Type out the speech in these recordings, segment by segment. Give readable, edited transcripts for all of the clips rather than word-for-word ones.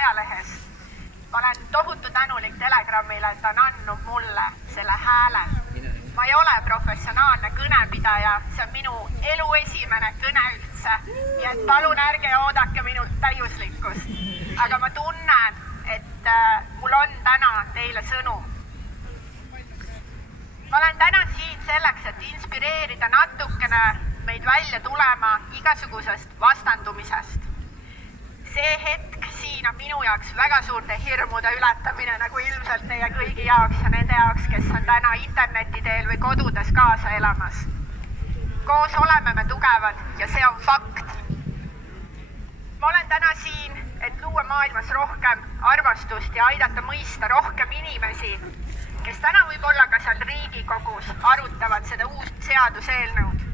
ajalehes. Ma olen tohutu tänulik Telegramile, et ta on andnud mulle selle hääle. Ma ei ole professionaalne kõnepidaja, see on minu elu esimene kõne üldse, nii et palun ärge oodake minult täiuslikkust. Aga ma tunnen, et mul on täna teile sõnum. Ma olen täna siin selleks, et inspireerida natukene meid välja tulema igasugusest vastandumisest. See hetk siin on minu jaoks väga suurte hirmude ületamine, nagu ilmselt teie kõigi jaoks ja nende jaoks, kes on täna interneti teel või kodudes kaasa elamas. Koos oleme me tugevad ja see on fakt. Ma olen täna siin, et luua maailmas rohkem armastust ja aidata mõista rohkem inimesi, kes täna võib-olla ka seal Riigikogus arutavad seda uut seaduseelnõud.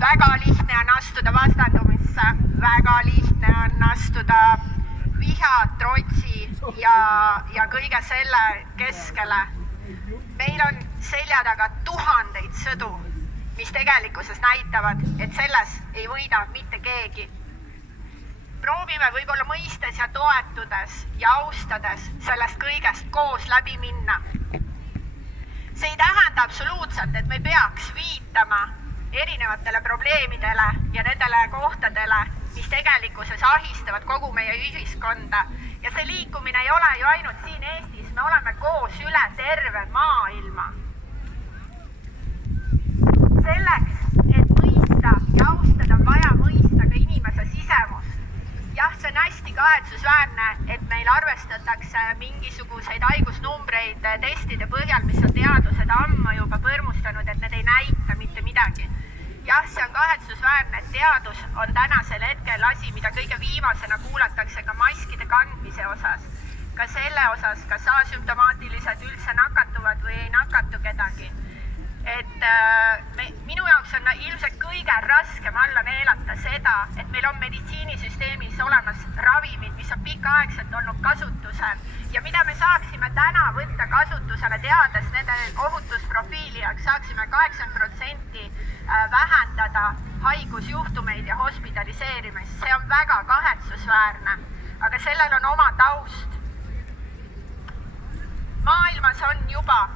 Väga lihtne on astuda vastandumisse, väga lihtne on astuda viha, trotsi ja kõige selle keskele. Meil on selja taga tuhandeid sõdu, mis tegelikkuses näitavad, et selles ei võida mitte keegi. Proovime võib-olla mõistes ja toetudes ja austades sellest kõigest koos läbi minna. See ei tähenda absoluutselt, et me peaks viitama erinevatele probleemidele ja nendele kohtadele, mis tegelikkuses ahistavad kogu meie ühiskonda. Ja see liikumine ei ole ju ainult siin Eestis, me oleme koos üle terve maailma. Selleks, et mõista ja austada, on vaja mõista ka inimese sisemust. Jah, see on hästi kahetsusväärne, et meil arvestatakse mingisuguseid haigusnumbreid testide põhjal, mis on teadused ammu juba põrmustanud, et need ei näita mitte midagi. Jah, see on kahetsusväärne, et teadus on tänasel hetkel asi, mida kõige viimasena kuulatakse ka maskide kandmise osas. Ka selle osas, kas asümptomaatilised üldse nakatuvad või ei nakatu kedagi. Minu jaoks on ilmselt kõige raskem alla neelata seda, et meil on meditsiinisüsteemis olemas ravimid, mis on pikaaegselt olnud kasutusel ja mida me saaksime täna võtta kasutusele, teades nende ohutusprofiili jaoks, saaksime 80% vähendada haigusjuhtumeid ja hospitaliseerimist. See on väga kahetsusväärne, aga sellel on oma taust. Maailmas on juba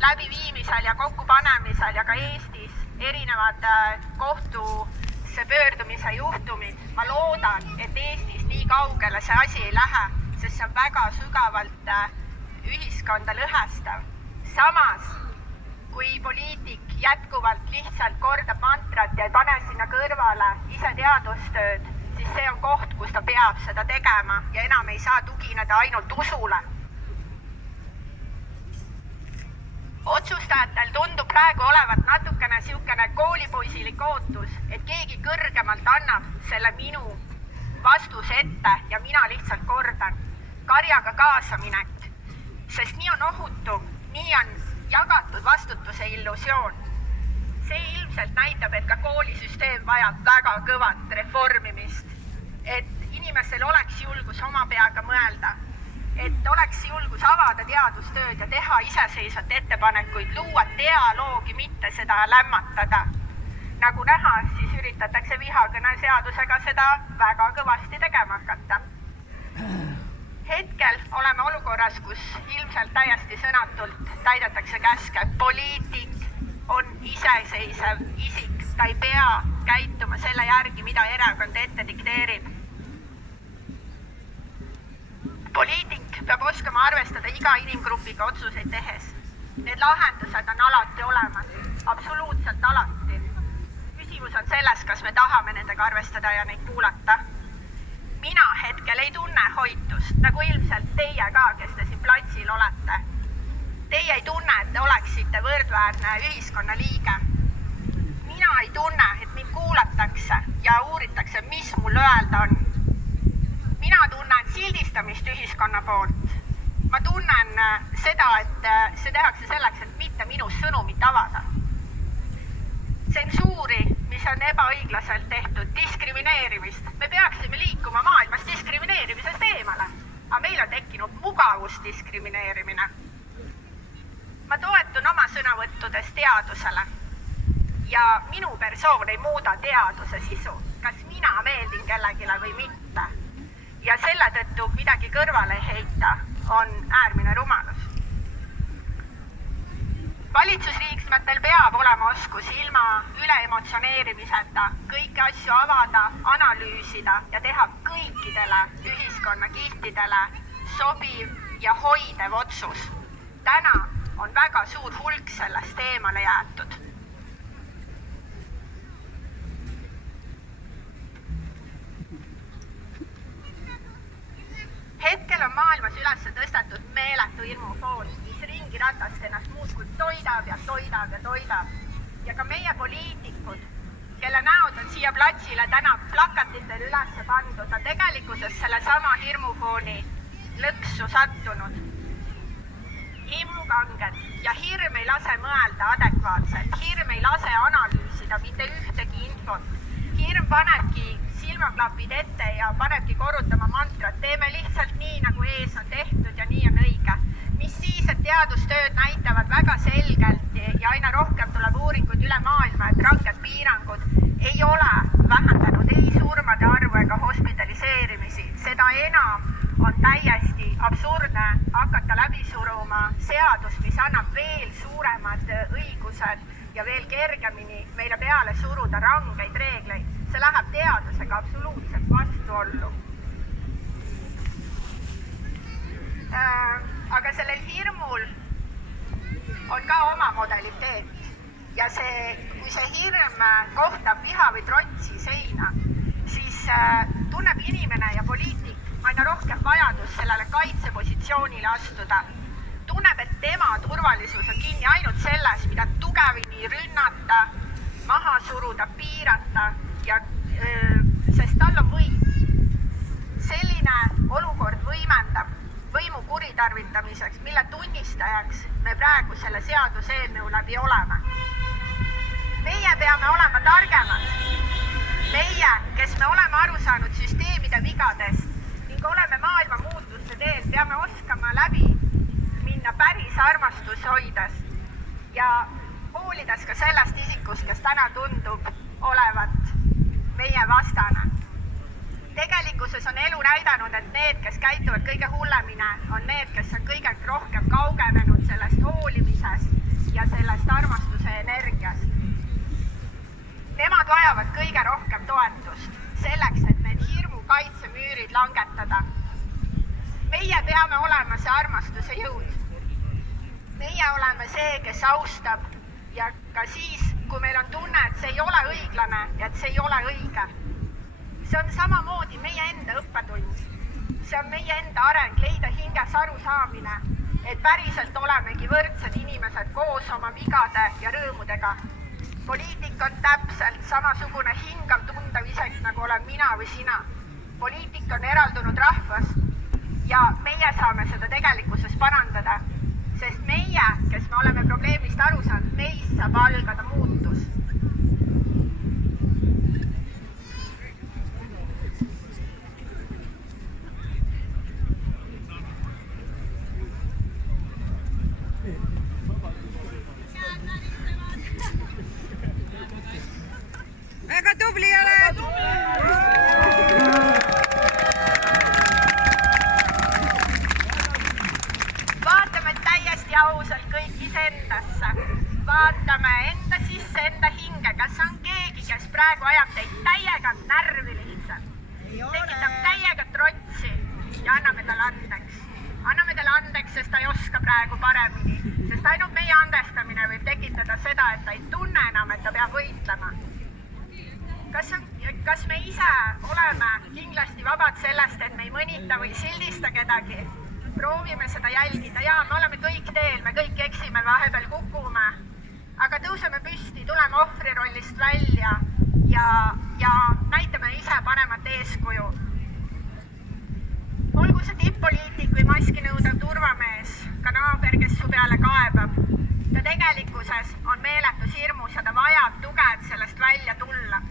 läbiviimisel ja kokkupanemisel ja ka Eestis erinevad kohtusse pöördumise juhtumid. Ma loodan, et Eestis nii kaugele see asi ei lähe, sest see on väga sügavalt ühiskonda lõhestav. Samas, kui poliitik jätkuvalt lihtsalt kordab mantrat ja ei pane sinna kõrvale ise teadustööd, siis see on koht, kus ta peab seda tegema ja enam ei saa tugineda ainult usule. Otsustajatel tundub praegu olevat natukene siukene koolipoisilik ootus, et keegi kõrgemalt annab selle minu vastuse ette ja mina lihtsalt kordan. Karjaga kaasaminek, sest nii on ohutu, nii on jagatud vastutuse illusioon. See ilmselt näitab, et ka koolisüsteem vajab väga kõvat reformimist, et inimesel oleks julgus oma peaga mõelda, et oleks julgus avada teadustööd ja teha iseseisvat ettepanekuid, luua dialoogi, mitte seda lämmatada. Nagu näha, siis üritatakse vihakõne seadusega seda väga kõvasti tegema hakata. Hetkel oleme olukorras, kus ilmselt täiesti sõnatult täidetakse käske. Poliitik on iseseisev isik, ta ei pea käituma selle järgi, mida erakond ette dikteerib. Poliitik peab oskama arvestada iga inimgrupiga otsuseid tehes. Need lahendused on alati olemas, absoluutselt alati. Küsimus on selles, kas me tahame nendega arvestada ja neid kuulata. Mina hetkel ei tunne hoitust, nagu ilmselt teie ka, kes te siin platsil olete. Teie ei tunne, et te oleksite võrdväärne ühiskonna liige. Mina ei tunne, et mind kuulatakse ja uuritakse, mis mul öelda on. Mina tunnen sildistamist ühiskonna poolt. Ma tunnen seda, et see tehakse selleks, et mitte minu sõnumit avada. Tsensuuri, mis on ebaõiglaselt tehtud, diskrimineerimist. Me peaksime liikuma maailmas diskrimineerimisest eemale, aga meil on tekkinud mugavusdiskrimineerimine. Ma toetun oma sõnavõttudes teadusele ja minu persoon ei muuda teaduse sisu, kas mina meeldin kellegile või mitte. ja selle tõttu midagi kõrvale heita on äärmine rumalus. Valitsusliikmetel peab olema oskus ilma üleemotsioneerimiseta kõiki asju avada, analüüsida ja teha kõikidele ühiskonnakiltidele sobiv ja hoidev otsus. Täna on väga suur hulk sellest eemale jäetud. Hetkel on maailmas üles tõstetud meeletu hirmufoon, mis ringi ratast ennast muudkui toidab ja toidab ja toidab. Ja ka meie poliitikud, kelle näod on siia platsile täna plakatitel üles pandud, on tegelikkuses selle sama hirmufooni lõksu sattunud. Himmukanged ja hirm ei lase mõelda adekvaatselt, hirm ei lase analüüsida mitte ühtegi infot. Hirm panebki silmaklapid ette ja panebki korrutama mantrat. Teeme lihtsalt nii, nagu ees on tehtud ja nii on õige. Mis siis, et teadustööd näitavad väga selgelt ja aina rohkem tuleb uuringuid üle maailma, et ranged piirangud ei ole vähendanud ei surmade arvu ega hospitaliseerimisi. Seda enam on täiesti absurdne hakata läbi suruma seadus, mis annab veel suuremad õigused ja veel kergemini meile peale suruda rangeid reegleid. See läheb teadusega absoluutselt vastuollu. Aga sellel hirmul on ka oma modaliteet. Ja kui see hirm kohtab viha või trotsi seina, siis tunneb inimene ja poliitik aina rohkem vajadus sellele kaitsepositsioonile astuda. Tunneb, et tema turvalisus on kinni ainult selles, mida tugevini rünnata, maha suruda, piirata, sest tal on võim. Selline olukord võimendab võimu kuritarvitamiseks, mille tunnistajaks me praegu selle seaduseelnõu läbi oleme. Meie peame olema targemad. Meie, kes me oleme aru saanud süsteemide vigadest ning oleme maailma muutuste teel, peame oskama läbi minna päris armastus hoides ja hoolides ka sellest isikust, kes täna tundub olevat meie vastane. Tegelikkuses on elu näidanud, et need, kes käituvad kõige hullemine, on need, kes on kõige rohkem kaugenenud sellest hoolimisest ja sellest armastuse energiast. Nemad vajavad kõige rohkem toetust selleks, et need hirmu kaitsemüürid langetada. Meie peame olema see armastuse jõud. Meie oleme see, kes austab ja ka siis, kui meil on tunne, et see ei ole õiglane ja et see ei ole õige. See on samamoodi meie enda õppetund. See on meie enda areng, leida hinges arusaamine, et päriselt olemegi võrdsed inimesed koos oma vigade ja rõõmudega. Poliitik on täpselt samasugune hingav tundav iseks, nagu olen mina või sina. Poliitik on eraldunud rahvast ja meie saame seda tegelikkuses parandada, sest meie, kes me oleme probleemist aru saanud, meist saab algada muutus. Väga tubli oled! Vaatame täiesti ausalt kõik iseendasse. Vaatame enda sisse, enda hinge. Kas on keegi, kes praegu ajab teid täiega närvi lihtsalt? Tekitab täiega trotsi ja anname talle andeks. Anname talle andeks, sest ta ei oska praegu paremini. Sest ainult meie andestamine võib tekitada seda, et ta ei tunne enam, et ta peab võitlema. Kas me ise oleme kindlasti vabad sellest, et me ei mõnita või sildista kedagi? Proovime seda jälgida. Jaa, me oleme kõik teel, me kõik eksime, vahepeal kukume. Aga tõuseme püsti, tuleme ohvrirollist välja ja näitame ise paremat eeskuju. Olgu see tipp-poliitik või maski nõudav turvamees, ka naaber, kes su peale kaebab. Ta tegelikkuses on meeletus hirmus ja ta vajab tuge, et sellest välja tulla.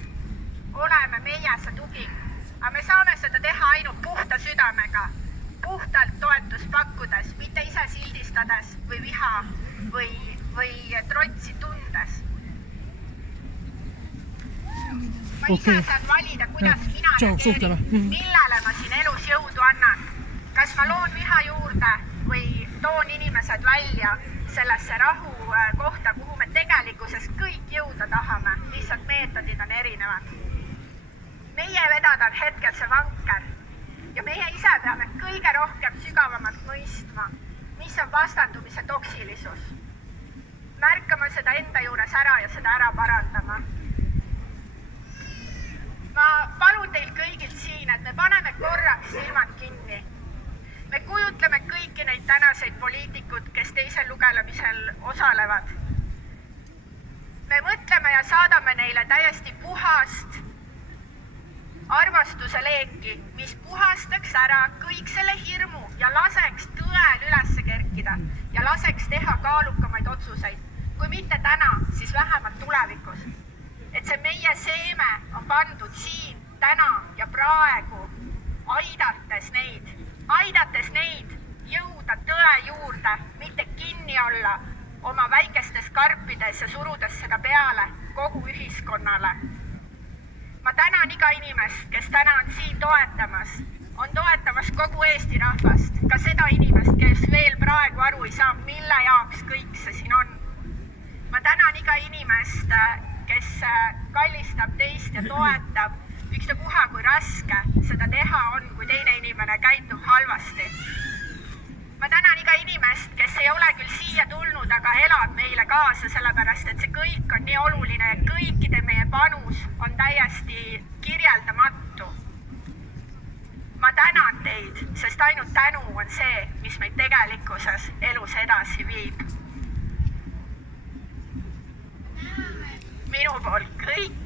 Oleme meie see tugi, aga me saame seda teha ainult puhta südamega, puhtalt toetust pakkudes, mitte ise sildistades või viha või trotsi tundes. Ma ise saan valida, kuidas mina reageerin, millele ma siin elus jõuan. annan? Kas ma loon viha juurde või toon inimesed välja sellesse rahu kohta, kuhu me tegelikkuses kõik jõuda tahame, lihtsalt meetodid on erinevad. Meie vedada on hetkel see vanker ja meie ise peame kõige rohkem sügavamalt mõistma, mis on vastandumise toksilisus. Märkama seda enda juures ära ja seda ära parandama. Ma palun teil kõigilt siin, et me paneme korraks silmad kinni. Me kujutleme kõiki neid tänaseid poliitikud, kes teisel lugemisel osalevad. Me mõtleme ja saadame neile täiesti puhast armastuse leeki, mis puhastaks ära kõik selle hirmu ja laseks tõel üles kerkida ja laseks teha kaalukamaid otsuseid. Kui mitte täna, siis vähemalt tulevikus. Et see meie seeme on pandud siin, täna ja praegu, aidates neid jõuda tõe juurde, mitte kinni olla oma väikestes karpides ja surudes seda peale kogu ühiskonnale. Ma tänan iga inimest, kes täna on siin toetamas, on toetamas kogu Eesti rahvast, ka seda inimest, kes veel praegu aru ei saa, mille jaoks kõik see siin on. Ma tänan iga inimest, kes kallistab teist ja toetab, ükstapuha kui raske seda teha on, kui teine inimene käitub halvasti. Ma tänan iga inimest, kes ei ole küll siia tulnud, aga elab meile kaasa, sellepärast et see kõik on nii oluline ja kõikide meie panus on täiesti kirjeldamatu. Ma tänan teid, sest ainult tänu on see, mis meid tegelikkuses elus edasi viib. Minu poolt kõik.